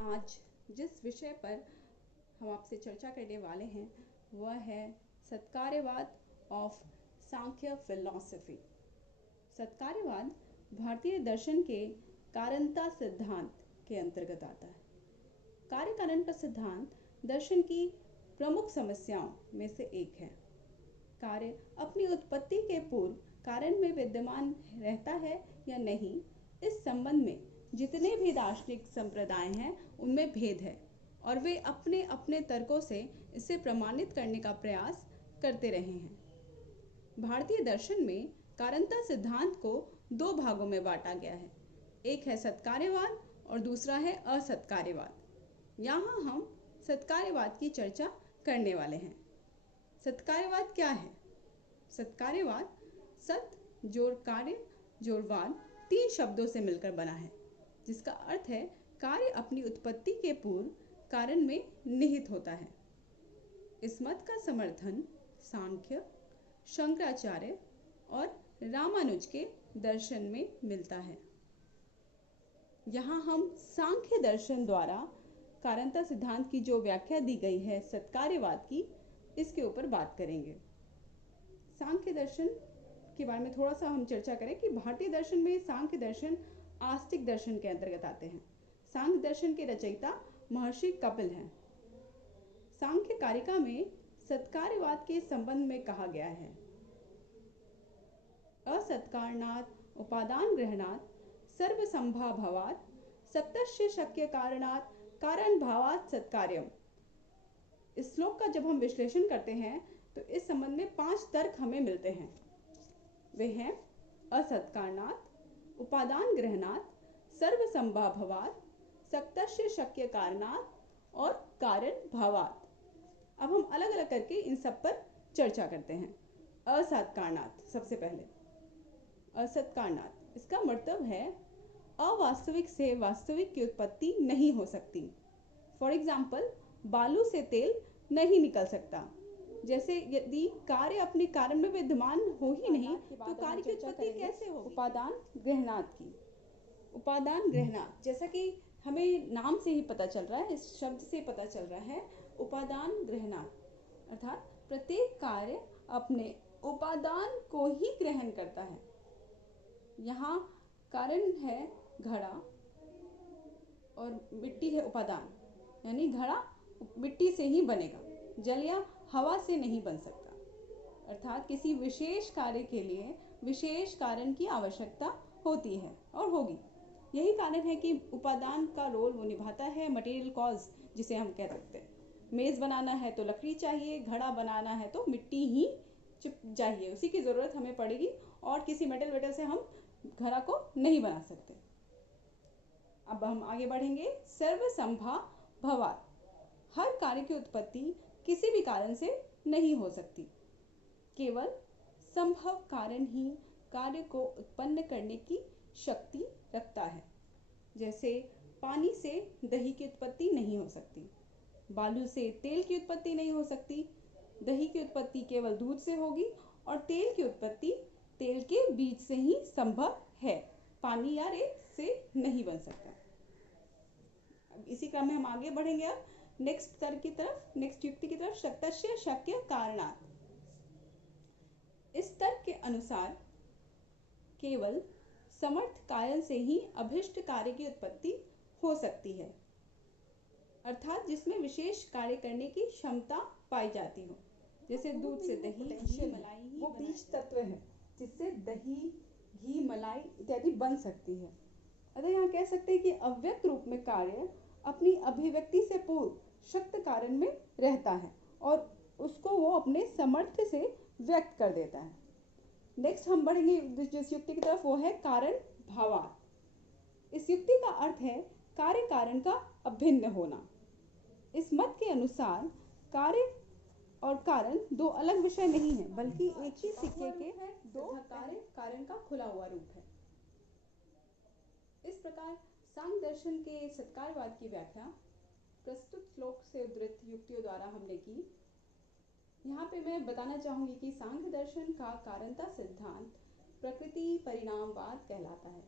आज जिस विषय पर हम आपसे चर्चा करने वाले हैं वह है सत्कार्यवाद ऑफ सांख्य फिलॉसफी। सत्कार्यवाद भारतीय दर्शन के कारणता सिद्धांत के अंतर्गत आता है। कार्य कारण का सिद्धांत दर्शन की प्रमुख समस्याओं में से एक है। कार्य अपनी उत्पत्ति के पूर्व कारण में विद्यमान रहता है या नहीं, इस संबंध में जितने भी दार्शनिक संप्रदाय हैं उनमें भेद है और वे अपने अपने तर्कों से इसे प्रमाणित करने का प्रयास करते रहे हैं। भारतीय दर्शन में कारणता सिद्धांत को दो भागों में बांटा गया है। एक है सत्कार्यवाद और दूसरा है असत्कार्यवाद। यहाँ हम सत्कार्यवाद की चर्चा करने वाले हैं। सत्कार्यवाद क्या है? सत्कार्यवाद सत जोड़ कार्य जोड़ वाद तीन शब्दों से मिलकर बना है, जिसका अर्थ है कार्य अपनी उत्पत्ति के पूर्व कारण में निहित होता है। इस मत का समर्थन सांख्य, शंकराचार्य और रामानुज के दर्शन में मिलता है। यहाँ हम सांख्य दर्शन द्वारा कारणता सिद्धांत की जो व्याख्या दी गई है सत्कार्यवाद की, इसके ऊपर बात करेंगे। सांख्य दर्शन के बारे में थोड़ा सा हम चर्चा करें कि भारतीय दर्शन में सांख्य दर्शन आस्तिक दर्शन के अंतर्गत आते हैं। सांख्य दर्शन के रचयिता महर्षि कपिल हैं। सांख्य कारिका में सत्कार्यवाद के संबंध में कहा गया है, असत्कारणात् उपादान ग्रहणात् सर्वसंभावात् सत्तस्य शक्य कारणात् कारण भावात् सत्कार्यम। इस श्लोक का जब हम विश्लेषण करते हैं तो इस संबंध में 5 तर्क हमें मिलते हैं। वे हैं असत्कारणात् उपादान ग्रहणात् सर्वसंभावात् सत्तस्य शक्य कारणात् और कारण भावात्। अब हम अलग अलग करके इन सब पर चर्चा करते हैं। असत्कारणात् सबसे पहले, असत्कारणात् इसका मतलब है अवास्तविक से वास्तविक की उत्पत्ति नहीं हो सकती। फॉर एग्जाम्पल, बालू से तेल नहीं निकल सकता। जैसे यदि कार्य अपने कारण में विद्यमान हो ही नहीं तो कार्य की उत्पत्ति कैसे होगी? उपादान ग्रहणात् की। उपादान ग्रहणात्, जैसा कि हमें नाम से ही पता चल रहा है, इस शब्द से पता चल रहा है, उपादान ग्रहणात् अर्थात प्रत्येक कार्य अपने उपादान को ही ग्रहण करता है। यहाँ कारण है घड़ा और मिट्टी है उपादान, यानी घड़ा मिट्टी से ही बनेगा, जल या हवा से नहीं बन सकता। अर्थात किसी विशेष कार्य के लिए विशेष कारण की आवश्यकता होती है और होगी। यही कारण है कि उपादान का रोल वो निभाता है, मटेरियल कॉज जिसे हम कह सकते हैं। मेज़ बनाना है तो लकड़ी चाहिए, घड़ा बनाना है तो मिट्टी ही चाहिए, उसी की ज़रूरत हमें पड़ेगी और किसी मेटल वेटल से हम घड़ा को नहीं बना सकते। अब हम आगे बढ़ेंगे। सर्वसंभावात्, हर कार्य की उत्पत्ति किसी भी कारण से नहीं हो सकती, केवल संभव कारण ही कार्य को उत्पन्न करने की शक्ति रखता है। जैसे पानी से दही की उत्पत्ति नहीं हो सकती, बालू से तेल की उत्पत्ति नहीं हो सकती, दही की उत्पत्ति केवल दूध से होगी और तेल की उत्पत्ति तेल के बीज से ही संभव है, पानी या रेत से नहीं बन सकता। अब इसी क्रम में हम आगे बढ़ेंगे। अब नेक्स्ट तर्क की तरफ, नेक्स्ट युक्ति की तरफ, सत्तस्य शक्य कारणात्। इस तर्क के अनुसार केवल समर्थ कारण से ही अभिष्ट कार्य की उत्पत्ति हो सकती है, अर्थात जिसमें विशेष कार्य करने की क्षमता पाई जाती हो। जैसे दूध से दही, घी, मलाई, वो बीज तत्व है जिससे दही, घी, मलाई इत्यादि बन सकती है। अतः यहाँ कह सकते हैं कि अव्यक्त रूप में कार्य अपनी अभिव्यक्ति से पूर्व शक्त कारण में रहता है और उसको वो अपने समर्थ से व्यक्त कर देता है। नेक्स्ट हम बढ़ेंगे जिस युक्ति की तरफ, वो है कारण भावात्। इस युक्ति का अर्थ है कार्य कारण का अभिन्न होना। इस मत के अनुसार कार्य और कारण दो अलग विषय नहीं है, बल्कि एक ही सिक्के के दो कार्य कारण का खुला हुआ रूप है। इस प्रकार सांख्य दर्शन के सत्कार्यवाद की व्याख्या प्रस्तुत श्लोक से उद्धृत युक्तियों द्वारा हमने की। यहाँ पे मैं बताना चाहूँगी कि सांख्य दर्शन का कारणता सिद्धांत प्रकृति परिणामवाद कहलाता है,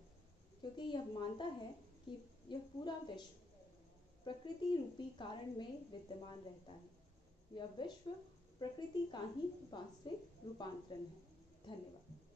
क्योंकि यह मानता है कि यह पूरा विश्व प्रकृति रूपी कारण में विद्यमान रहता है। यह विश्व प्रकृति का ही वास्तविक रूपांतरण है। धन्यवाद।